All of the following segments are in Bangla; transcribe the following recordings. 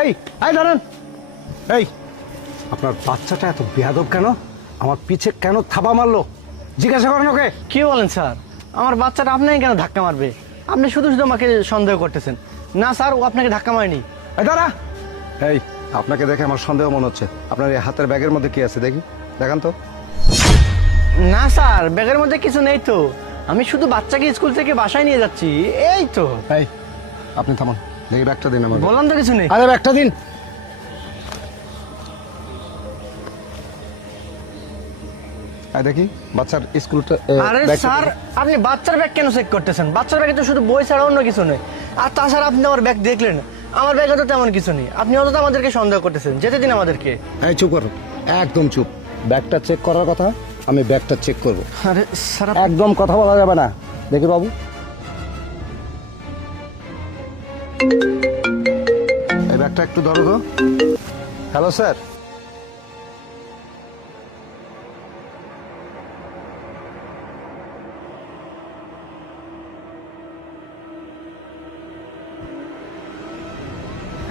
এই এই দাঁড়ান। এই আপনার বাচ্চাটা এত বেয়াদব কেন? আমার পিছে কেন থাবা মারলো? জিজ্ঞাসা করেন ওকে। কি বলেন স্যার? আমার বাচ্চাটা আপনাকে কেন ধাক্কা মারবে? আপনি শুধু শুধু আমাকে সন্দেহ করতেছেন। না স্যার, ও আপনাকে ধাক্কা মারেনি। এই দাঁড়া। এই আপনাকে দেখে আমার সন্দেহ মনে হচ্ছে। আপনার এই হাতের ব্যাগের মধ্যে কি আছে দেখি, দেখান তো। না স্যার, ব্যাগের মধ্যে কিছু নেই তো। আমি শুধু বাচ্চাকে স্কুল থেকে বাসায় নিয়ে যাচ্ছি, এই তো। এই আপনি থামান, দেখি ব্যাগটা দিন আমার। বললাম তো কিছু নেই। আরে ব্যাগটা দিন। দেখি বাচ্চার স্কুলটা। আরে স্যার, আপনি বাচ্চার ব্যাগ কেন চেক করতেছেন? বাচ্চার ব্যাগে তো শুধু বই ছাড়া অন্য কিছু নেই। আর তাছাড়া আপনি আমার ব্যাগ দেখলেন, আমার ব্যাগে তো তেমন কিছু নেই। আপনি অন্তত আমাদেরকে সন্দেহ করতেছেন। যেতে দিন আমাদেরকে। এই চুপ করো, একদম চুপ। ব্যাগটা চেক করার কথা, আমি ব্যাগটা চেক করব। আরে স্যার, একদম কথা বলা যাবে না। দেখি বাবু, এই ব্যাগটা একটু ধরো তো। Hello sir.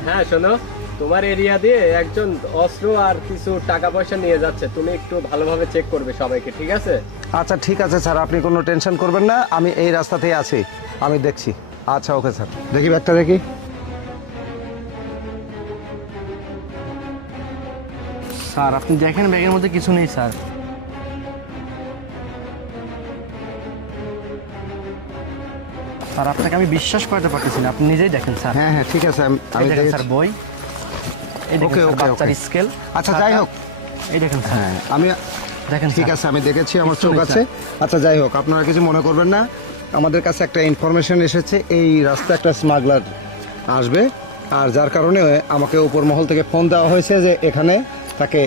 হ্যাঁ শোনো, তোমার এরিয়া দিয়ে একজন অস্ত্র আর কিছু টাকা পয়সা নিয়ে যাচ্ছে, তুমি একটু ভালোভাবে চেক করবে সবাইকে, ঠিক আছে? আচ্ছা ঠিক আছে স্যার, আপনি কোনো টেনশন করবেন না, আমি এই রাস্তাতেই আছি, আমি দেখছি। আচ্ছা ওকে স্যার। দেখি ব্যাগটা দেখি। স্যার আপনি দেখেন ব্যাগের মধ্যে কিছু নেই স্যার। স্যার আপনাকে আমি বিশ্বাস করতে পারতেছি না, আপনি নিজেই দেখেন স্যার। হ্যাঁ হ্যাঁ ঠিক আছে, এই দেখেন স্যার বই, এই দেখেন ওকে, স্যার ওকে, বাচ্চার ওকে। স্কেল। আচ্ছা যাই হোক। এই দেখেন স্যার। হ্যাঁ আমি দেখেন ঠিক স্যার। আছে, আমি দেখেছি, আমার কিছু চোখ নেই, আছে। আচ্ছা যাই হোক, আপনারা কিছু মনে করবেন না। আমাদের কাছে একটা ইনফরমেশন এসেছে, এই রাস্তা একটা স্মাগলার আসবে, আর যার কারণে আমাকে উপর মহল থেকে ফোন দেওয়া হয়েছে যে এখানে তাকে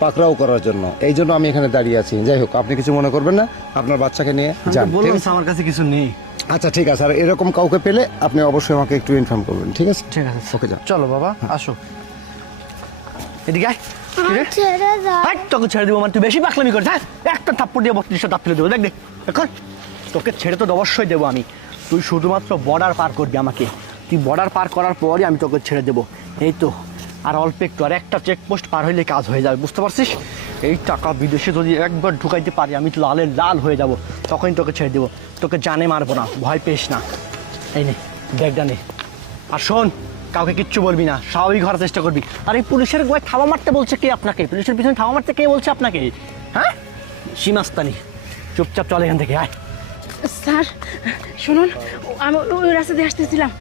পাকড়াও করার জন্য। এই জন্য আমি এখানে দাঁড়িয়ে আছি। যাই হোক, আপনি কিছু মনে করবেন না, আপনার বাচ্চাকে নিয়ে আমি যান। তো বললাম স্যার, আমার কাছে কিছু নেই। আচ্ছা ঠিক আছে, আর এরকম কাউকে পেলে আপনি অবশ্যই আমাকে একটু ইনফর্ম করবেন, ঠিক আছে? ঠিক আছে ওকে যান। চলো বাবা, আসো এদিকে আয়। কি রে? ছেড়ে দাও। হাট, তোকে ছেড়ে দেবো মানে? তুই বেশি পাকলামি করিস। হ্যাঁ, একটা থাপ্পড় দিয়ে 32টা দাঁত ফেলে দেবো। দেখ দেখ এখন তোকে ছেড়ে তো অবশ্যই দেবো আমি। তুই শুধুমাত্র বর্ডার পার করবি আমাকে। তুই বর্ডার পার করার পরই আমি তোকে ছেড়ে দেবো। এই তো আর অল্প একটু, আর একটা চেকপোস্ট পার হইলে কাজ হয়ে যাবে, বুঝতে পারছিস? এই টাকা বিদেশে যদি একবার ঢুকাইতে পারি, আমি তো লালে লাল হয়ে যাব। তখনই তোকে ছেড়ে দেবো। তোকে জানে মারবো না, ভয় পেস না। এই নে ব্যাগটা নে। আর শোন, কাউকে কিচ্ছু বলবি না, স্বাভাবিক হওয়ার চেষ্টা করবি। আর এই পুলিশের গায়ে থাবা মারতে বলছে কে আপনাকে? পুলিশের পিছনে থাবা মারতে কে বলছে আপনাকে? হ্যাঁ, সীমাস্তানি। চুপচাপ চল এখান থেকে, আয়। স্যার শুনুন, আমি ওই রাস্তা দিয়ে আসতেছিলাম।